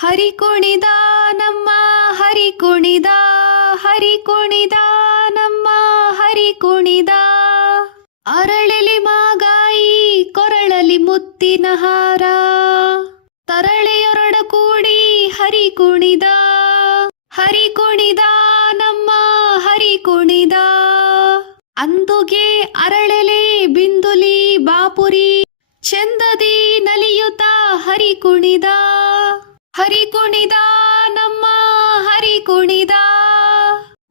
ಹರಿ ಕುಣಿದ ನಮ್ಮ ಹರಿ ಕುಣಿದ, ಹರಿ ಕುಣಿದ ನಮ್ಮ ಹರಿ ಕುಣಿದ. ಅರಳಲಿ ಮಾಗಾಯಿ ಕೊರಳಲಿ ಮುತ್ತಿನ ಹಾರ, ತರಳೆಯೊರಡ ಕೂಡಿ ಹರಿ ಕುಣಿದ. ಹರಿ ಕುಣಿದ ನಮ್ಮ ಹರಿ ಕುಣಿದ. ಅಂದುಗೆ ಅರಳೆಲೆ ಬಿಂದುಲಿ ಬಾಪುರಿ, ಚಂದದಿ ನಲಿಯುತ್ತ ಹರಿ ಕುಣಿದ. ಹರಿ ಕುಣಿದ ನಮ್ಮ ಹರಿ ಕುಣಿದ.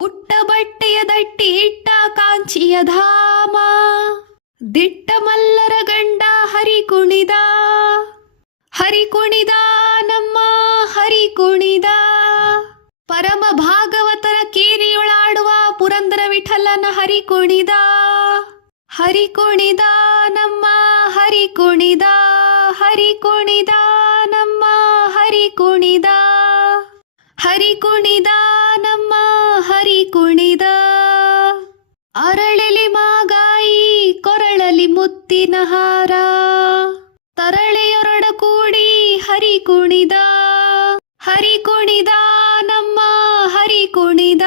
ಉಟ್ಟ ಬಟ್ಟೆಯ ದಟ್ಟಿ ಇಟ್ಟ ಕಾಂಚಿಯ ಧಾಮ, ದಿಟ್ಟ ಮಲ್ಲರ ಗಂಡ ಹರಿ ಕುಣಿದ. ಹರಿ ಕುಣಿದ ನಮ್ಮ ಹರಿ ಕುಣಿದ. ಪರಮ ಭಾಗವತರ ಕೇರಿಯೊಳಾಡುವ ಪುರಂದರ ವಿಠಲನ ಹರಿ ಕುಣಿದ. ಹರಿ ಕುಣಿದ ನಮ್ಮ ಹರಿ ಕುಣಿದ, ಹರಿ ಕುಣಿದ ನಮ್ಮ ಹರಿ ಕುಣಿದ. ಹರಿ ಕುಣಿದ ನಮ್ಮ ಹರಿ ಕುಣಿದ. ಅರಳಲಿ ಮಾಗಾಯಿ ಕೊರಳಲಿ ಮುತ್ತಿನ ಹಾರ, ತರಳೆಯೊರಡ ಕೂಡಿ ಹರಿ ಕುಣಿದ. ಹರಿ ಕುಣಿದ ನಮ್ಮ ಹರಿ ಕುಣಿದ.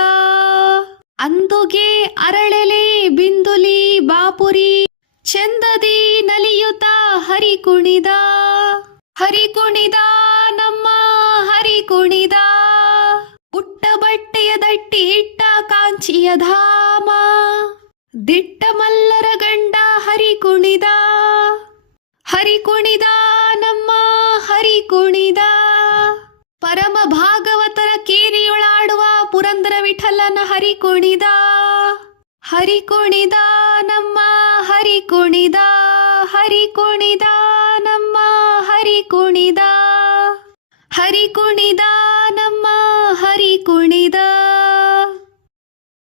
ಅಂದುಗೆ ಅರಳೆಲೆ ಬಿಂದುಲಿ ಬಾಪುರಿ, ಚಂದದಿ ನಲಿಯುತ್ತ ಹರಿ ಕುಣಿದ. ಹರಿ ಕುಣಿದ ನಮ್ಮ ಹರಿ ಕುಣಿದ. ಉಟ್ಟ ಬಟ್ಟೆಯ ದಟ್ಟಿ ಇಟ್ಟ ಕಾಂಚಿಯ ಧಾಮ, ದಿಟ್ಟ ಮಲ್ಲರ ಗಂಡ ಹರಿ ಕುಣಿದ. ಹರಿ ಕುಣಿದ ನಮ್ಮ ಹರಿ ಕುಣಿದ. ಪರಮ ಭಾಗವತರ ಕೇರಿಯೊಳಾಡುವ ಪುರಂದರ ವಿಠಲನ ಹರಿ ಕುಣಿದ. ಹರಿ ಕುಣಿದ ನಮ್ಮ ಹರಿ ಕುಣಿದ, ಹರಿ ಕುಣಿದ ನಮ್ಮ ಹರಿ ಕುಣಿದ. ಹರಿ ಕುಣಿದ ನಮ್ಮ